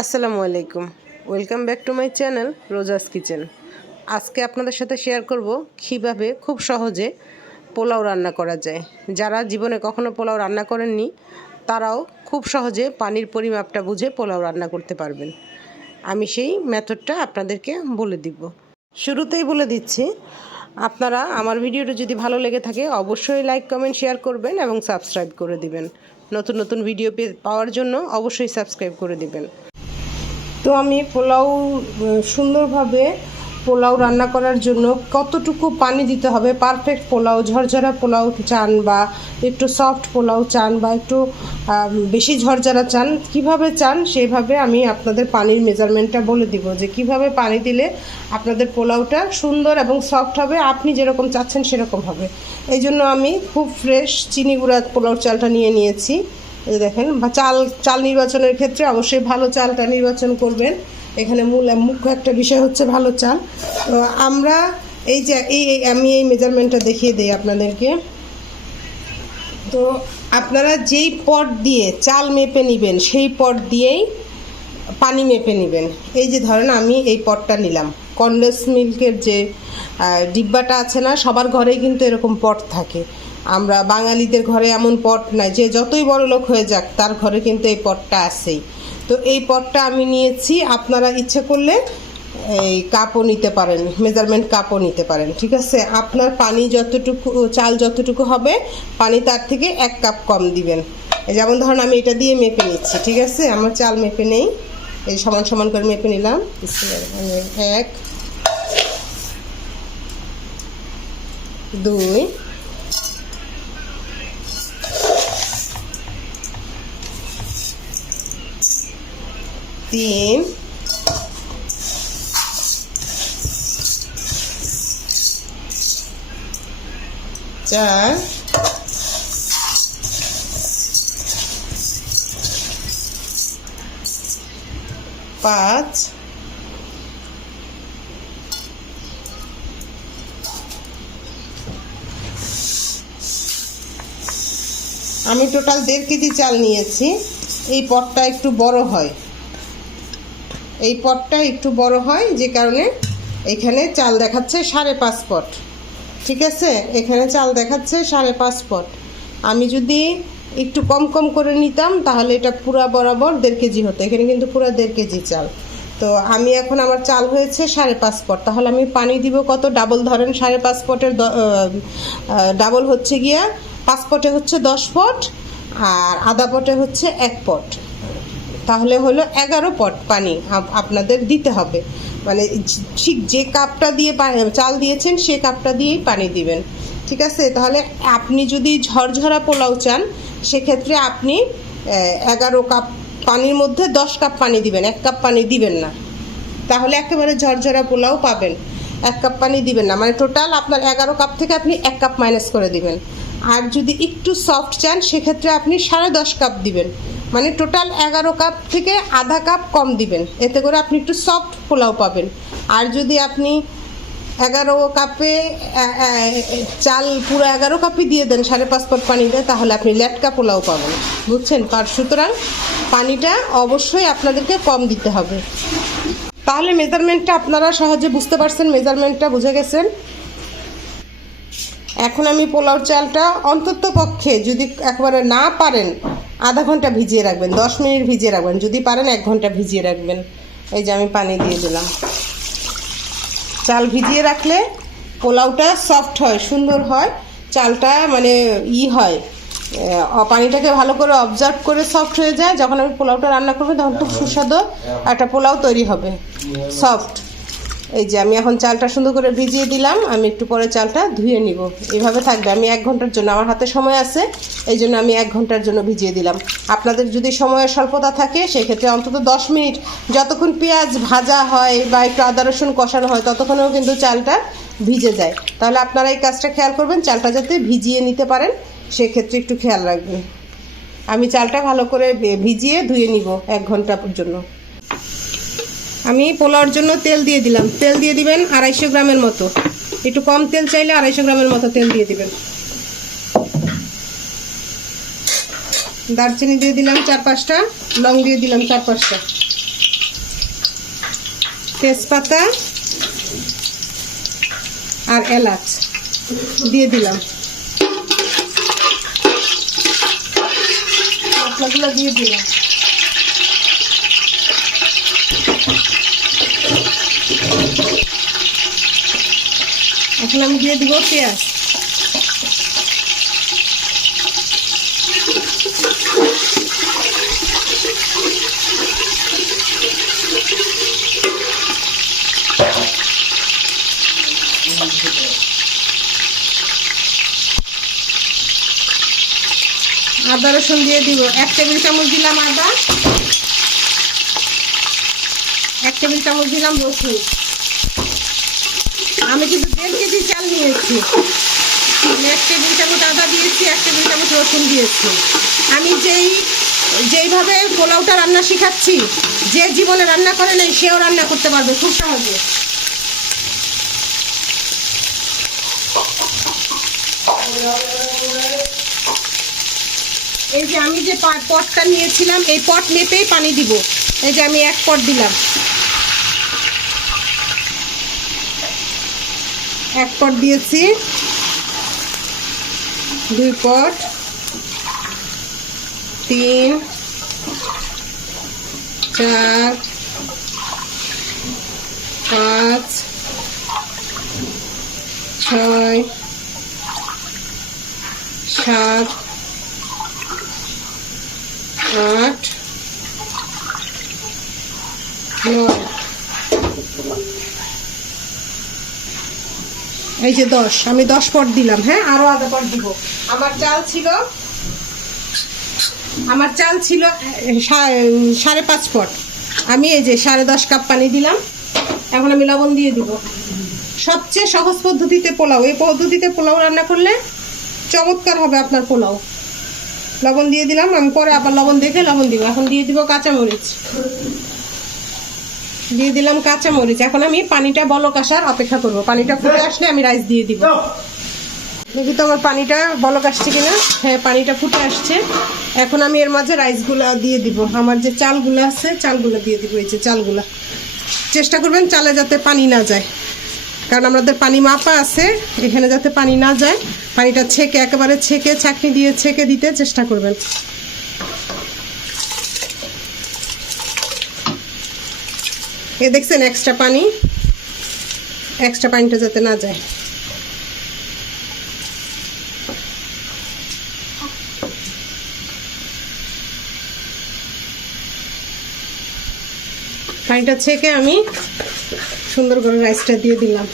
আসসালামু আলাইকুম, welcome back to my channel Roja's kitchen. আজকে আপনাদের সাথে শেয়ার করব কীভাবে খুব সহজে পোলাও রান্না করা যায়। যারা জীবনে কখনো পোলাও রান্না করেননি তারাও খুব সহজে পানির পরিমাপটা বুঝে পোলাও রান্না করতে পারবেন। আমি সেই মেথডটা আপনাদেরকে বলে দিব। শুরুতেই বলে দিচ্ছি, আপনারা আমার ভিডিওটা যদি ভালো লেগে থাকে অবশ্যই লাইক, কমেন্ট, শেয়ার করবেন এবং সাবস্ক্রাইব করে দিবেন। নতুন নতুন ভিডিও পাওয়ার জন্য অবশ্যই সাবস্ক্রাইব করে দিবেন। তো আমি পোলাও সুন্দরভাবে পোলাও রান্না করার জন্য কতটুকু পানি দিতে হবে, পারফেক্ট পোলাও, ঝরঝরা পোলাও চান বা একটু সফট পোলাও চান বা একটু বেশি ঝরঝরা চান, কিভাবে চান সেইভাবে আমি আপনাদের পানির মেজারমেন্টটা বলে দিব যে কিভাবে পানি দিলে আপনাদের পোলাওটা সুন্দর এবং সফট হবে, আপনি যেরকম চাচ্ছেন সেরকম হবে। এই জন্য আমি খুব ফ্রেশ চিনি গুঁড়া পোলাও চালটা নিয়ে নিয়েছি। এই দেখেন, চাল নির্বাচনের ক্ষেত্রে অবশ্যই ভালো চালটা নির্বাচন করবেন। এখানে মুখ্য একটা বিষয় হচ্ছে ভালো চাল। তো আমরা আমি এই মেজারমেন্টটা দেখিয়ে দিই আপনাদেরকে। তো আপনারা যেই পট দিয়ে চাল মেপে নেবেন সেই পট দিয়েই পানি মেপে নেবেন। এই যে ধরেন আমি এই পটটা নিলাম, কনডেন্স মিল্কের যে ডিব্বাটা আছে না, সবার ঘরেই কিন্তু এরকম পট থাকে। আমরা বাঙালিদের ঘরে এমন পট নাই, যে যতই বড় লোক হয়ে যাক তার ঘরে কিন্তু এই পটটা আছেই। তো এই পটটা আমি নিয়েছি। আপনারা ইচ্ছে করলে এই কাপও নিতে পারেন, মেজারমেন্ট কাপও নিতে পারেন, ঠিক আছে। আপনার পানি যতটুকু, চাল যতটুকু হবে পানি তার থেকে 1 কাপ কম দিবেন। যেমন ধরুন আমি এটা দিয়ে মেপে নিচ্ছি, ঠিক আছে। আমার চাল মেপে নেই, এই সমান সমান করে মেপে নিলাম। 1 2 3 4 5 আমি টোটাল 1.5 কেজি চাল নিয়েছি। এই পটটা একটু বড় হয়, এই পটটা একটু বড় হয় যে কারণে এখানে চাল দেখাচ্ছে 5.5 পট, ঠিক আছে। এখানে চাল দেখাচ্ছে 5.5 পট। আমি যদি একটু কম কম করে নিতাম তাহলে এটা পুরা বরাবর 1.5 কেজি হতো। এখানে কিন্তু পুরো 1.5 কেজি চাল। তো আমি এখন, আমার চাল হয়েছে 5.5 পট, তাহলে আমি পানি দিব কত? ডাবল ধরেন, 5.5 পটের ডাবল হচ্ছে গিয়া 5 পটে হচ্ছে 10 পট, আর আধা পটে হচ্ছে 1 পট। তাহলে হলো 11 পট পানি আপনাদের দিতে হবে। মানে ঠিক যে কাপটা দিয়ে চাল দিয়েছেন সে কাপটা দিয়েই পানি দিবেন, ঠিক আছে। তাহলে আপনি যদি ঝরঝরা পোলাও চান সেক্ষেত্রে আপনি 11 কাপ পানির মধ্যে 10 কাপ পানি দিবেন, 1 কাপ পানি দিবেন না, তাহলে একেবারে ঝরঝরা পোলাও পাবেন। 1 কাপ পানি দিবেন না, মানে টোটাল আপনার 11 কাপ থেকে আপনি 1 কাপ মাইনাস করে দিবেন। আর যদি একটু সফট চান সেক্ষেত্রে আপনি 10.5 কাপ দিবেন, মানে টোটাল 11 কাপ থেকে আধা কাপ কম দিবেন, এতে করে আপনি একটু সফট পোলাও পাবেন। আর যদি আপনি 11 কাপে চাল পুরো 11 কাপই দিয়ে দেন 5.5 পট পানি দেয়, তাহলে আপনি লেটকা পোলাও পাবেন, বুঝছেন। সুতরাং পানিটা অবশ্যই আপনাদেরকে কম দিতে হবে। তাহলে মেজারমেন্টটা আপনারা সহজে বুঝতে পারছেন, মেজারমেন্টটা বুঝে গেছেন। এখন আমি পোলাও চালটা অন্তত পক্ষে, যদি একবারে না পারেন আধা ঘন্টা ভিজিয়ে রাখবেন, 10 মিনিট ভিজিয়ে রাখবেন, যদি পারেন 1 ঘন্টা ভিজিয়ে রাখবেন। এই যে আমি পানি দিয়ে দিলাম। চাল ভিজিয়ে রাখলে পোলাওটা সফট হয়, সুন্দর হয়, চালটা মানে হয়, পানিটাকে ভালো করে অবজার্ভ করে সফট হয়ে যায়। যখন আমি পোলাওটা রান্না করবো তখন খুব সুস্বাদু একটা পোলাও তৈরি হবে, সফট। এই যে আমি এখন চালটা সুন্দর করে ভিজিয়ে দিলাম, আমি একটু পরে চালটা ধুয়ে নিব। এইভাবে থাকবে, আমি 1 ঘন্টার জন্য, আমার হাতে সময় আছে এই জন্য আমি 1 ঘন্টার জন্য ভিজিয়ে দিলাম। আপনাদের যদি সময়ের স্বল্পতা থাকে সেক্ষেত্রে অন্তত 10 মিনিট, যতক্ষণ পেঁয়াজ ভাজা হয় বা একটু আদা রসুন কষানো হয় ততক্ষণেও কিন্তু চালটা ভিজে যায়। তাহলে আপনারা এই কাজটা খেয়াল করবেন, চালটা যাতে ভিজিয়ে নিতে পারেন সেক্ষেত্রে একটু খেয়াল রাখবেন। আমি চালটা ভালো করে ভিজিয়ে ধুয়ে নিব 1 ঘন্টার জন্য। আমি পোলাওর জন্য তেল দিয়ে দিলাম। তেল দিয়ে দিবেন 250 গ্রামের মতো, একটু কম তেল চাইলে 250 গ্রামের মতো তেল দিয়ে দিবেন। দারচিনি দিয়ে দিলাম 4-5টা, লং দিয়ে দিলাম 4-5টা। তেজপাতা আর এলাচ দিয়ে দিলাম। মশলাগুলো দিয়ে দিলাম। এখন আমি দিয়ে দিব পেঁয়াজ। আদা রসুন দিয়ে দিব। 1 টেবিল চামচ দিলাম আদা, 1 টেবিল চামচ দিলাম রসুন। আমি কিন্তু 1.5 কেজি চাল নিয়েছি। 1 টেবিল চামচ আদা দিয়েছি, 1 টেবিল চামচ রসুন দিয়েছি। আমি যেইভাবে পোলাওটা রান্না শেখাচ্ছি, যে জীবনে রান্না করে নাই সেও রান্না করতে পারবে খুব সহজে। এই যে আমি যে পটটা নিয়েছিলাম, এই পট মেপেই পানি দিব। এই যে আমি 1 পট দিলাম, 1 পট দিয়েছি, 2 পট, 3, 4, 5, 6, 7, 8, 9, এই যে 10। আমি 10 পট দিলাম। হ্যাঁ, আরো আধা পট দিব। আমার চাল ছিল 5.5 পট। আমি এই যে 10.5 কাপ পানি দিলাম। এখন আমি লবণ দিয়ে দিব। সবচেয়ে সহজ পদ্ধতিতে পোলাও, এই পদ্ধতিতে পোলাও রান্না করলে চমৎকার হবে আপনার পোলাও। লবণ দিয়ে দিলাম। আমি পরে আবার লবণ দেখে লবণ দিব। এখন দিয়ে দিব কাঁচামরিচ, দিয়ে দিলাম কাঁচামরিচ। এখন আমি পানিটা বলক আসার অপেক্ষা করব। পানিটা ফুটে আসলে আমি রাইস দিয়ে দিব। দেখি তো আমার পানিটা বলক আসছে কিনা। হ্যাঁ, পানিটা ফুটে আসছে। এখন আমি এর মাঝে রাইসগুলো দিয়ে দিব। আমার যে চালগুলো আছে, চালগুলো দিয়ে দিব। এই যে চালগুলো, চেষ্টা করবেন চালে যাতে পানি না যায়, কারণ আমাদের পানি মাপা আছে, এখানে যাতে পানি না যায়। পানিটা ছেঁকে, একেবারে ছেঁকে, ছাঁকনি দিয়ে ছেঁকে দিতে চেষ্টা করবেন। এ দেখছেন এক্সট্রা পানিটা যাতে না যায়। পানিটা ছেঁকে আমি সুন্দর করে রাইসটা দিয়ে দিলাম।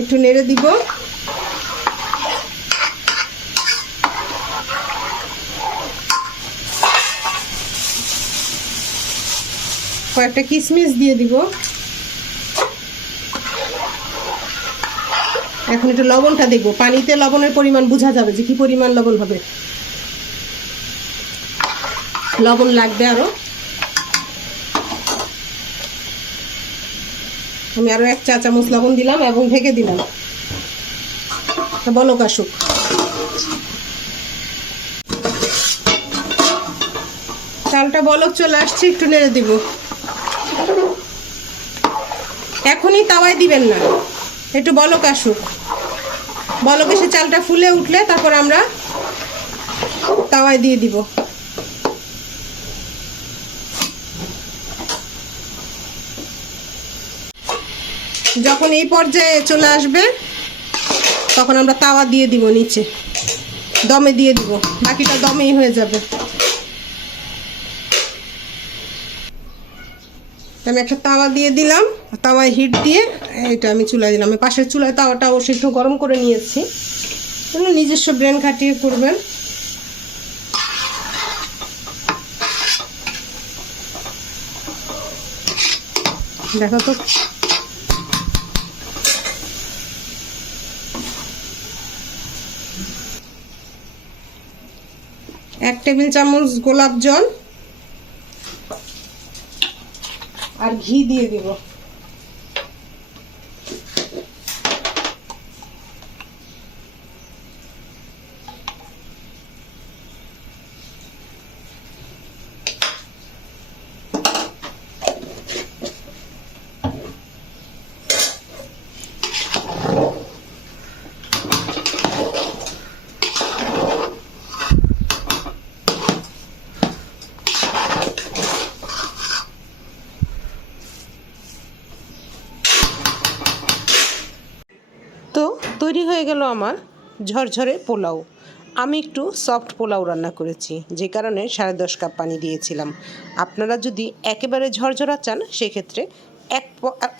একটু নেড়ে দিব। কয়েকটা কিশমিশ দিয়ে দিব। এখন একটু লবণটা দেখব। পানিতে লবণের পরিমাণ বোঝা যাবে যে কি পরিমাণ লবণ হবে। লবণ লাগবে আরো। আমি আরো 1 চা চামচ লবণ দিলাম এবং ঢেকে দিলাম। বলক আসুক। চালটা বলক চলে আসছে, একটু নেড়ে দিব। এখনই তাওয়ায় দিবেন না, একটু বলক আসুক। বলক এসে চালটা ফুলে উঠলে তারপর আমরা তাওয়ায় দিয়ে দিব। যখন এই পর্যায়ে চলে আসবে তখন আমরা তাওয়া দিয়ে দিব, নিচে দমে দিয়ে দিব। বাকিটা দমেই হয়ে যাবে। আমি একটা তাওয়া দিয়ে দিলাম। তাওয়ায় হিট দিয়ে এটা আমি চুলায় দিলাম। আমি পাশের চুলায় তাওয়াটা অবশ্যই একটু গরম করে নিয়েছি। নিজস্ব ব্রেন খাটিয়ে করবেন। দেখো তো, 1 টেবিল চামচ গোলাপ জল আর ঘি দিয়ে দিব। হয়ে গেল আমার ঝরঝরে পোলাও। আমি একটু সফট পোলাও রান্না করেছি, যে কারণে 10.5 কাপ পানি দিয়েছিলাম। আপনারা যদি একেবারে ঝরঝরা চান সেক্ষেত্রে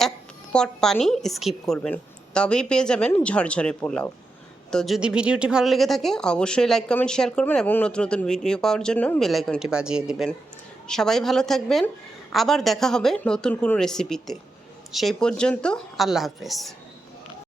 এক পট পানি স্কিপ করবেন, তবেই পেয়ে যাবেন ঝরঝরে পোলাও। তো যদি ভিডিওটি ভালো লেগে থাকে অবশ্যই লাইক কমেন্ট শেয়ার করবেন এবং নতুন নতুন ভিডিও পাওয়ার জন্য বেল আইকনটি বাজিয়ে দিবেন। সবাই ভালো থাকবেন, আবার দেখা হবে নতুন কোনো রেসিপিতে। সেই পর্যন্ত আল্লাহ হাফেজ।